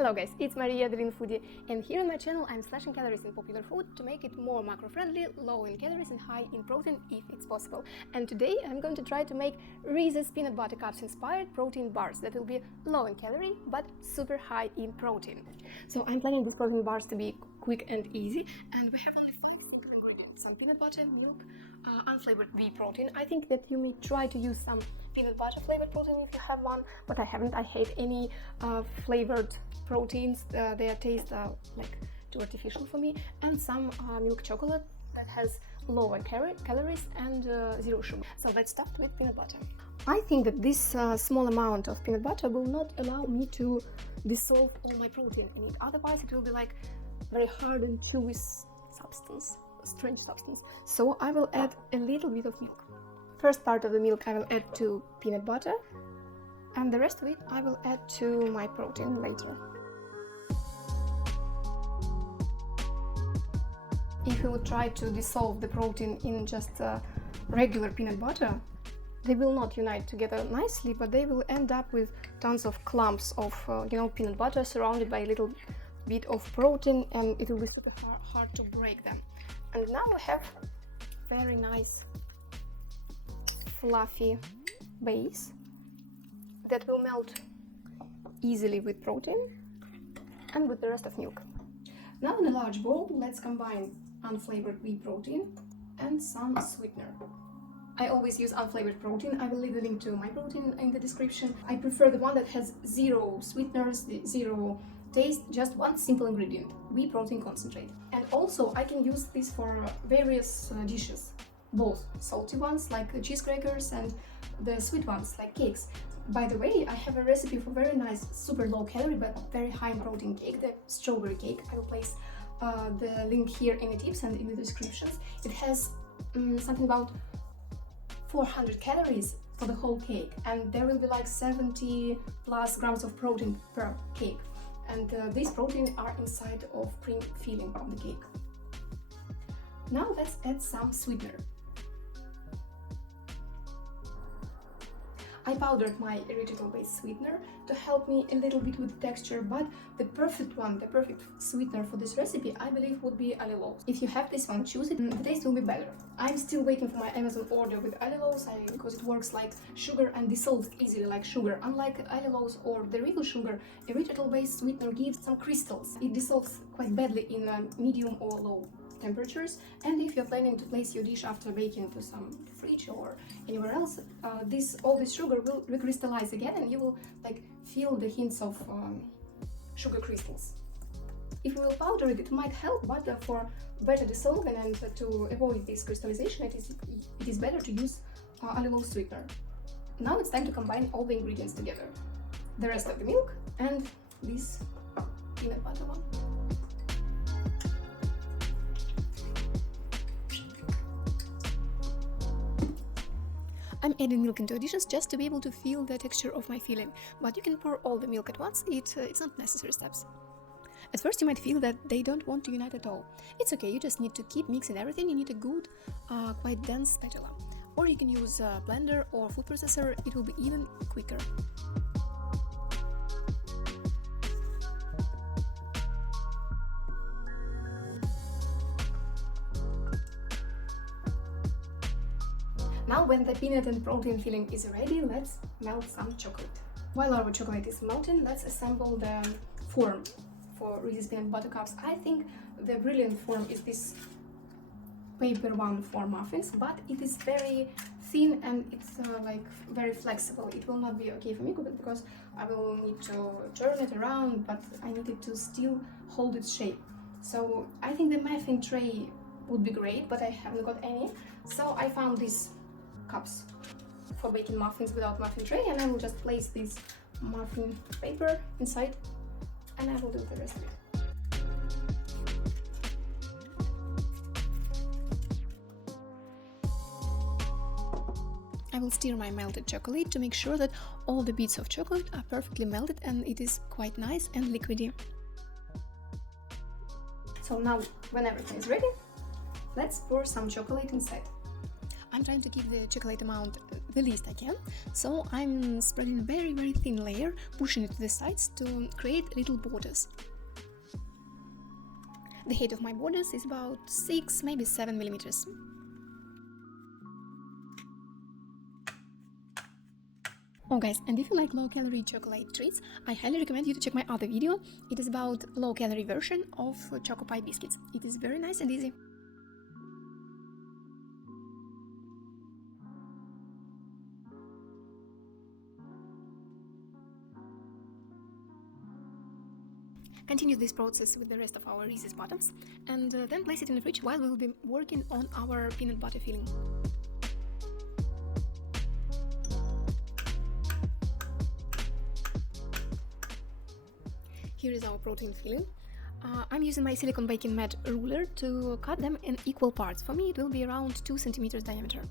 Hello guys, it's Maria, Dream Foodie, and here on my channel I'm slashing calories in popular food to make it more macro-friendly, low in calories and high in protein if it's possible. And today I'm going to try to make Reeses peanut butter cups inspired protein bars that will be low in calorie but super high in protein. So I'm planning these protein bars to be quick and easy, and we have only 5 simple ingredients: some peanut butter, milk, unflavored whey protein. I think that you may try to use some peanut butter flavored protein if you have one, but I haven't. I hate any flavored proteins. Their taste like too artificial for me. And some milk chocolate that has lower calories and zero sugar. So let's start with peanut butter. I think that this small amount of peanut butter will not allow me to dissolve all my protein in it. Otherwise it will be like very hard and chewy substance, strange substance. So I will add a little bit of milk. First part of the milk I will add to peanut butter, and the rest of it I will add to my protein later. If you would try to dissolve the protein in just regular peanut butter, they will not unite together nicely, but they will end up with tons of clumps of peanut butter surrounded by a little bit of protein, and it will be super hard to break them. And now we have very nice fluffy base that will melt easily with protein and with the rest of milk. Now in a large bowl, let's combine unflavored whey protein and some sweetener. I always use unflavored protein. I will leave a link to my protein in the description. I prefer the one that has zero sweeteners, zero taste, just one simple ingredient: whey protein concentrate. And also I can use this for various dishes, both salty ones like cheese crackers and the sweet ones like cakes. By the way, I have a recipe for very nice, super low calorie but very high in protein cake, the strawberry cake. I will place the link here in the tips and in the descriptions. It has something about 400 calories for the whole cake, and there will be like 70 plus grams of protein per cake. And these proteins are inside of cream filling of the cake. Now let's add some sweetener. I powdered my erythritol based sweetener to help me a little bit with the texture, but the perfect one, the perfect sweetener for this recipe, I believe would be allulose. If you have this one, choose it, the taste will be better. I'm still waiting for my Amazon order with allulose because it works like sugar and dissolves easily like sugar. Unlike allulose or the real sugar, erythritol based sweetener gives some crystals. It dissolves quite badly in medium or low temperatures, and if you're planning to place your dish after baking to some fridge or anywhere else, all this sugar will recrystallize again, and you will like feel the hints of sugar crystals. If you will powder it, it might help, but for better dissolving and to avoid this crystallization, it is better to use allulose sweetener. Now it's time to combine all the ingredients together: the rest of the milk and this peanut butter one. I'm adding milk into dishes just to be able to feel the texture of my filling, but you can pour all the milk at once. It's not necessary steps. At first you might feel that they don't want to unite at all. It's okay, you just need to keep mixing everything. You need a good, quite dense spatula. Or you can use a blender or food processor, it will be even quicker. Now when the peanut and protein filling is ready, let's melt some chocolate. While our chocolate is melting, let's assemble the form for Reeses peanut butter cups. I think the brilliant form is this paper one for muffins, but it is very thin and it's like very flexible. It will not be okay for me because I will need to turn it around, but I need it to still hold its shape. So I think the muffin tray would be great, but I haven't got any. So I found these cups for baking muffins without muffin tray, and I will just place this muffin paper inside and I will do the rest of it. I will stir my melted chocolate to make sure that all the bits of chocolate are perfectly melted and it is quite nice and liquidy. So now when everything is ready, let's pour some chocolate inside. I'm trying to keep the chocolate amount the least I can, so I'm spreading a very, very thin layer, pushing it to the sides to create little borders. The height of my borders is about 6, maybe 7 millimeters. Oh guys, and if you like low-calorie chocolate treats, I highly recommend you to check my other video. It is about low-calorie version of choco pie biscuits. It is very nice and easy. Continue this process with the rest of our Reese's bottoms, and then place it in the fridge while we will be working on our peanut butter filling. Here is our protein filling. I'm using my silicone baking mat ruler to cut them in equal parts. For me it will be around 2 centimeters diameter.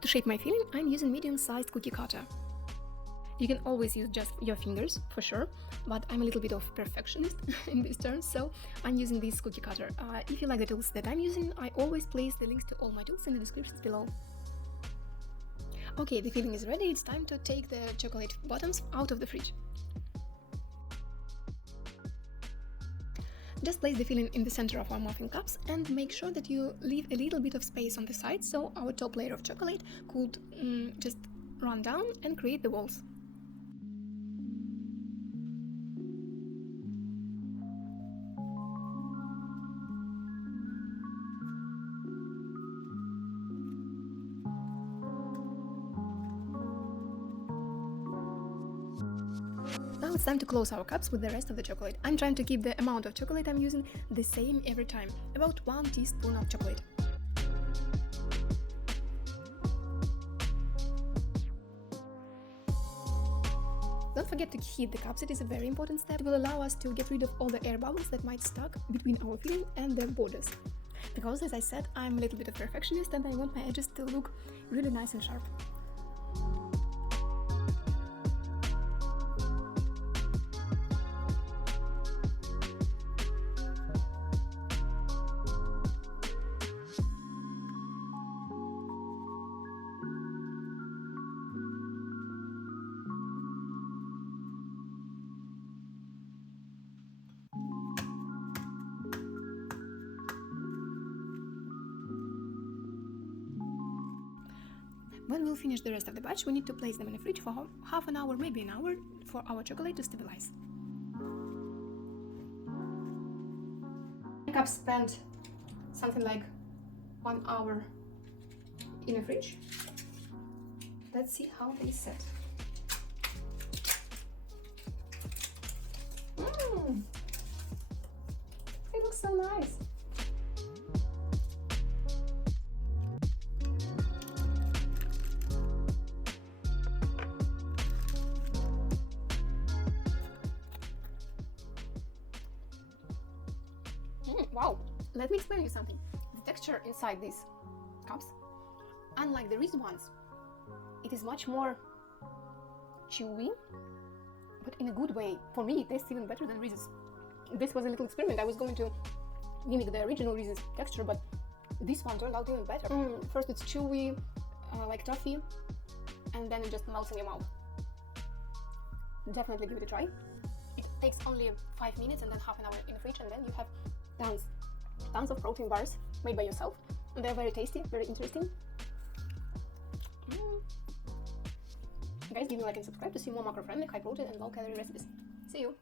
To shape my filling, I'm using medium-sized cookie cutter. You can always use just your fingers, for sure, but I'm a little bit of perfectionist in these terms, so I'm using this cookie cutter. If you like the tools that I'm using, I always place the links to all my tools in the descriptions below. Okay, the filling is ready, it's time to take the chocolate bottoms out of the fridge. Just place the filling in the center of our muffin cups and make sure that you leave a little bit of space on the side so our top layer of chocolate could just run down and create the walls. Now it's time to close our cups with the rest of the chocolate. I'm trying to keep the amount of chocolate I'm using the same every time, about 1 teaspoon of chocolate. Don't forget to heat the cups, it is a very important step. It will allow us to get rid of all the air bubbles that might stuck between our filling and the borders. Because, as I said, I'm a little bit of a perfectionist and I want my edges to look really nice and sharp. When we'll finish the rest of the batch, we need to place them in the fridge for half an hour, maybe an hour, for our chocolate to stabilize. The cups spent something like 1 hour in the fridge. Let's see how they set. They look so nice. Wow, let me explain you something. The texture inside these cups, unlike the Reese's ones, it is much more chewy, but in a good way. For me, it tastes even better than Reese's. This was a little experiment. I was going to mimic the original Reese's texture, but this one turned out even better. First it's chewy, like toffee, and then it just melts in your mouth. Definitely give it a try. It takes only 5 minutes and then half an hour in the fridge, and then you have tons of protein bars made by yourself. And they're very tasty, very interesting. Guys, give me a like and subscribe to see more macro-friendly, high-protein and low-calorie recipes. See you!